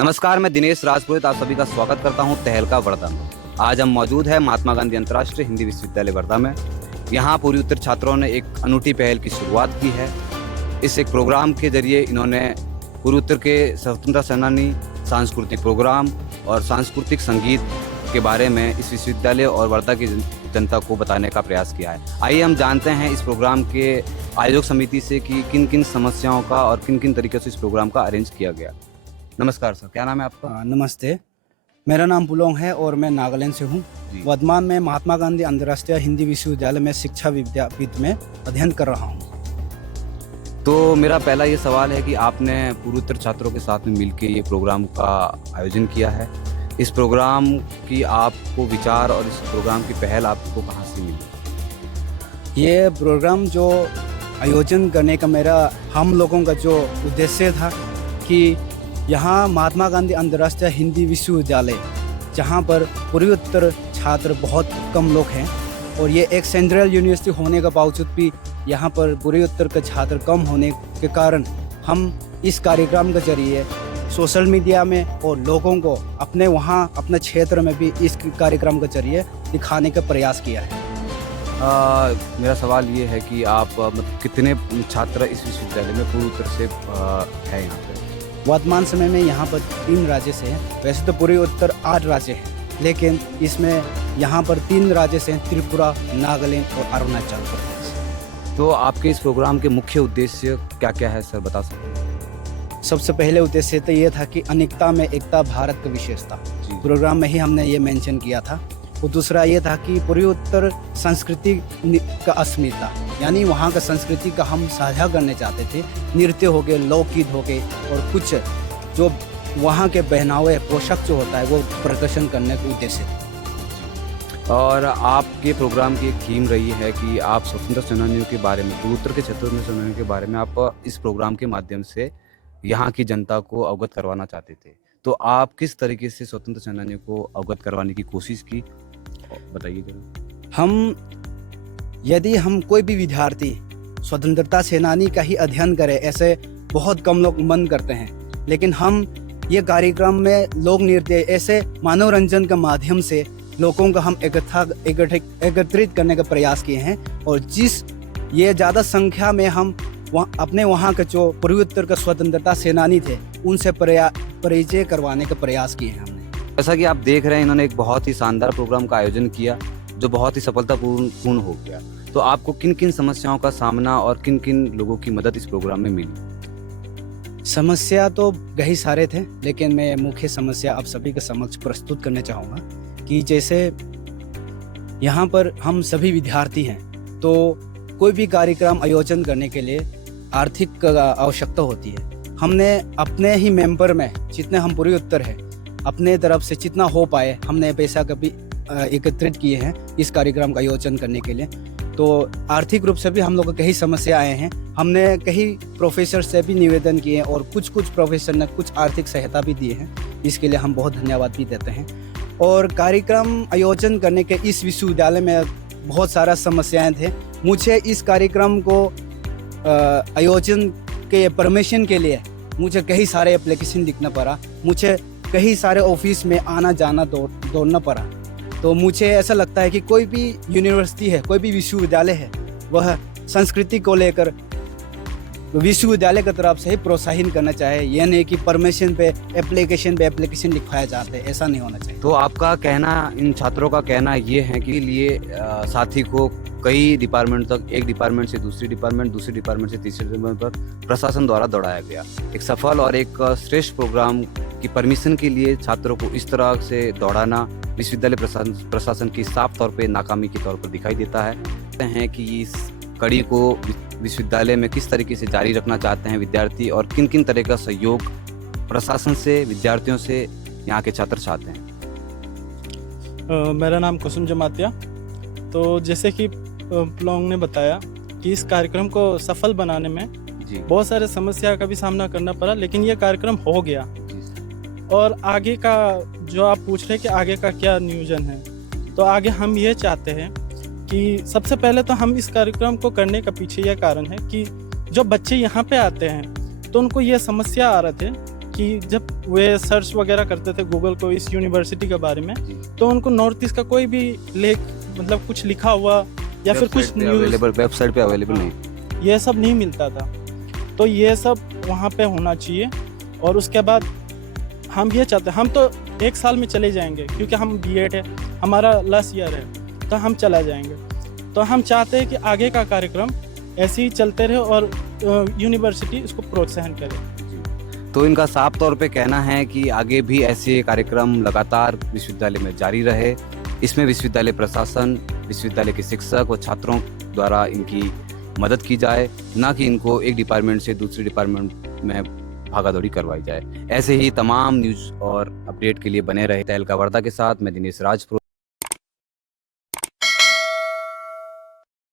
नमस्कार, मैं दिनेश राजपुरोहित आप सभी का स्वागत करता हूं तहलका वर्धा में। आज हम मौजूद हैं महात्मा गांधी अंतर्राष्ट्रीय हिंदी विश्वविद्यालय वर्धा में। यहां पूर्वी उत्तर छात्रों ने एक अनूठी पहल की शुरुआत की है। इस एक प्रोग्राम के जरिए इन्होंने पूर्वी उत्तर के स्वतंत्रता सेनानी, सांस्कृतिक प्रोग्राम और सांस्कृतिक संगीत के बारे में इस विश्वविद्यालय और वर्धा की जनता को बताने का प्रयास किया है। आइए हम जानते हैं इस प्रोग्राम के आयोजक समिति से कि किन किन समस्याओं का और किन किन तरीके से इस प्रोग्राम का अरेंज किया गया। नमस्कार सर, क्या नाम है आपका? नमस्ते, मेरा नाम पुलोंग है और मैं नागालैंड से हूँ। वर्तमान में महात्मा गांधी अंतर्राष्ट्रीय हिंदी विश्वविद्यालय में शिक्षा विद्यापीठ में अध्ययन कर रहा हूँ। तो मेरा पहला ये सवाल है कि आपने पूर्वोत्तर छात्रों के साथ में मिलकर ये प्रोग्राम का आयोजन किया है। इस प्रोग्राम की आपको विचार और इस प्रोग्राम की पहल आपको कहाँ से मिली? ये प्रोग्राम जो आयोजन करने का हम लोगों का जो उद्देश्य था कि यहाँ महात्मा गांधी अंतर्राष्ट्रीय हिंदी विश्वविद्यालय, जहाँ पर पूर्वी उत्तर छात्र बहुत कम लोग हैं और ये एक सेंट्रल यूनिवर्सिटी होने के बावजूद भी यहाँ पर पूर्वी उत्तर के छात्र कम होने के कारण हम इस कार्यक्रम के जरिए सोशल मीडिया में और लोगों को अपने क्षेत्र में भी इस कार्यक्रम के जरिए दिखाने का प्रयास किया है। मेरा सवाल ये है कि आप कितने छात्र इस विश्वविद्यालय में पूर्वी उत्तर से हैं यहाँ पे? वर्तमान समय में यहाँ पर 3 राज्य से हैं। वैसे तो पूर्वी उत्तर 8 राज्य हैं, लेकिन इसमें यहाँ पर 3 राज्य से हैं: त्रिपुरा, नागालैंड और अरुणाचल प्रदेश। तो आपके इस प्रोग्राम के मुख्य उद्देश्य क्या क्या है सर, बता सकते हैं? सबसे पहले उद्देश्य तो ये था कि अनेकता में एकता, भारत की विशेषता। प्रोग्राम में ही हमने ये मेंशन किया था। और दूसरा ये था कि पूर्वी उत्तर संस्कृति का अस्मिता, यानी वहाँ का संस्कृति का हम साझा करने चाहते थे। नृत्य हो गए, लोकगीत हो गए और कुछ जो वहाँ के पहनावे, पोशाक जो होता है वो प्रदर्शन करने का उद्देश्य था। और आपके प्रोग्राम की एक थीम रही है कि आप स्वतंत्रता सेनानियों के बारे में, पूर्वी उत्तर के क्षेत्रों में सेनानियों के बारे में आप इस प्रोग्राम के माध्यम से यहाँ की जनता को अवगत करवाना चाहते थे। तो आप किस तरीके से स्वतंत्रता सेनानियों को अवगत करवाने की कोशिश की, बताइए जरा। यदि हम कोई भी विद्यार्थी स्वतंत्रता सेनानी का ही अध्ययन करे, ऐसे बहुत कम लोग मन करते हैं, लेकिन हम ये कार्यक्रम में लोक नृत्य ऐसे मनोरंजन के माध्यम से लोगों को हम एकत्रित करने का प्रयास किए हैं। और जिस ये ज़्यादा संख्या में हम वहाँ के जो पूर्वी उत्तर के स्वतंत्रता सेनानी थे उनसे परिचय करवाने का प्रयास किए हैं हमने। जैसा कि आप देख रहे हैं, इन्होंने एक बहुत ही शानदार प्रोग्राम का आयोजन किया जो बहुत ही सफलतापूर्ण हो गया। तो आपको किन किन समस्याओं का सामना और किन किन लोगों की मदद इस प्रोग्राम में मिली? समस्या तो कई सारे थे, लेकिन मैं मुख्य समस्या आप सभी के समक्ष प्रस्तुत करना चाहूँगा कि जैसे यहाँ पर हम सभी विद्यार्थी हैं, तो कोई भी कार्यक्रम आयोजन करने के लिए आर्थिक आवश्यकता होती है। हमने अपने ही मेंबर में, जितने हम पूर्वी उत्तर हैं, अपने तरफ से जितना हो पाए हमने पैसा कभी एकत्रित किए हैं इस कार्यक्रम का आयोजन करने के लिए। तो आर्थिक रूप से भी हम लोग को कई समस्या आए हैं। हमने कई प्रोफेसर से भी निवेदन किए और कुछ प्रोफेसर ने कुछ आर्थिक सहायता भी दी है। इसके लिए हम बहुत धन्यवाद भी देते हैं। और कार्यक्रम आयोजन करने के इस विश्वविद्यालय में बहुत सारा समस्याएं थे। मुझे इस कार्यक्रम को आयोजन के परमिशन के लिए मुझे कई सारे एप्लीकेशन लिखना पड़ा। मुझे कई सारे ऑफिस में आना जाना दौड़ना पड़ा। तो मुझे ऐसा लगता है कि कोई भी यूनिवर्सिटी है, कोई भी विश्वविद्यालय है, वह संस्कृति को लेकर विश्वविद्यालय की तरफ से ही प्रोत्साहन करना चाहिए। यह नहीं कि परमिशन पे एप्लीकेशन लिखवाया जाता है, ऐसा नहीं होना चाहिए। तो आपका कहना, इन छात्रों का कहना ये है कि लिए साथी को कई डिपार्टमेंट तक, एक डिपार्टमेंट से दूसरी डिपार्टमेंट से तीसरे डिपार्टमेंट पर प्रशासन द्वारा दौड़ाया गया। एक सफल और एक श्रेष्ठ प्रोग्राम की परमिशन के लिए छात्रों को इस तरह से दौड़ाना विश्वविद्यालय प्रशासन की साफ तौर पे नाकामी के तौर पर दिखाई देता है कि इस कड़ी को विश्वविद्यालय में किस तरीके से जारी रखना चाहते हैं विद्यार्थी और किन किन तरह का सहयोग प्रशासन से, विद्यार्थियों से यहाँ के छात्र चाहते हैं। मेरा नाम कुसुम जमातिया। तो जैसे कि पुलोंग ने बताया कि इस कार्यक्रम को सफल बनाने में बहुत सारे समस्या का भी सामना करना पड़ा, लेकिन ये कार्यक्रम हो गया। और आगे का जो आप पूछ रहे हैं कि आगे का क्या नियोजन है, तो आगे हम ये चाहते हैं कि सबसे पहले तो हम इस कार्यक्रम को करने का पीछे यह कारण है कि जो बच्चे यहाँ पे आते हैं तो उनको ये समस्या आ रहे थे कि जब वे सर्च वगैरह करते थे गूगल को इस यूनिवर्सिटी के बारे में, जी। तो उनको नॉर्थ ईस्ट का कोई भी लेख मतलब कुछ लिखा हुआ या फिर कुछ न्यूज़ वेबसाइट पे अवेलेबल नहीं। ये सब नहीं मिलता था। तो ये सब वहाँ पे होना चाहिए। और उसके बाद हम ये चाहते हैं, हम तो 1 साल में चले जाएंगे क्योंकि हम बीएड है, हमारा लास्ट ईयर है, तो हम चला जाएंगे। तो हम चाहते हैं कि आगे का कार्यक्रम ऐसे ही चलते रहे और यूनिवर्सिटी इसको प्रोत्साहन करे। तो इनका साफ तौर पे कहना है कि आगे भी ऐसे कार्यक्रम लगातार विश्वविद्यालय में जारी रहे। इसमें विश्वविद्यालय प्रशासन, विश्वविद्यालय के शिक्षक और छात्रों द्वारा इनकी मदद की जाए, ना कि इनको एक डिपार्टमेंट से दूसरे डिपार्टमेंट में भागादौड़ी करवाई जाए। ऐसे ही तमाम न्यूज़ और अपडेट के लिए बने रहे तहलका वार्ता के साथ। मैं दिनेश राजपुर।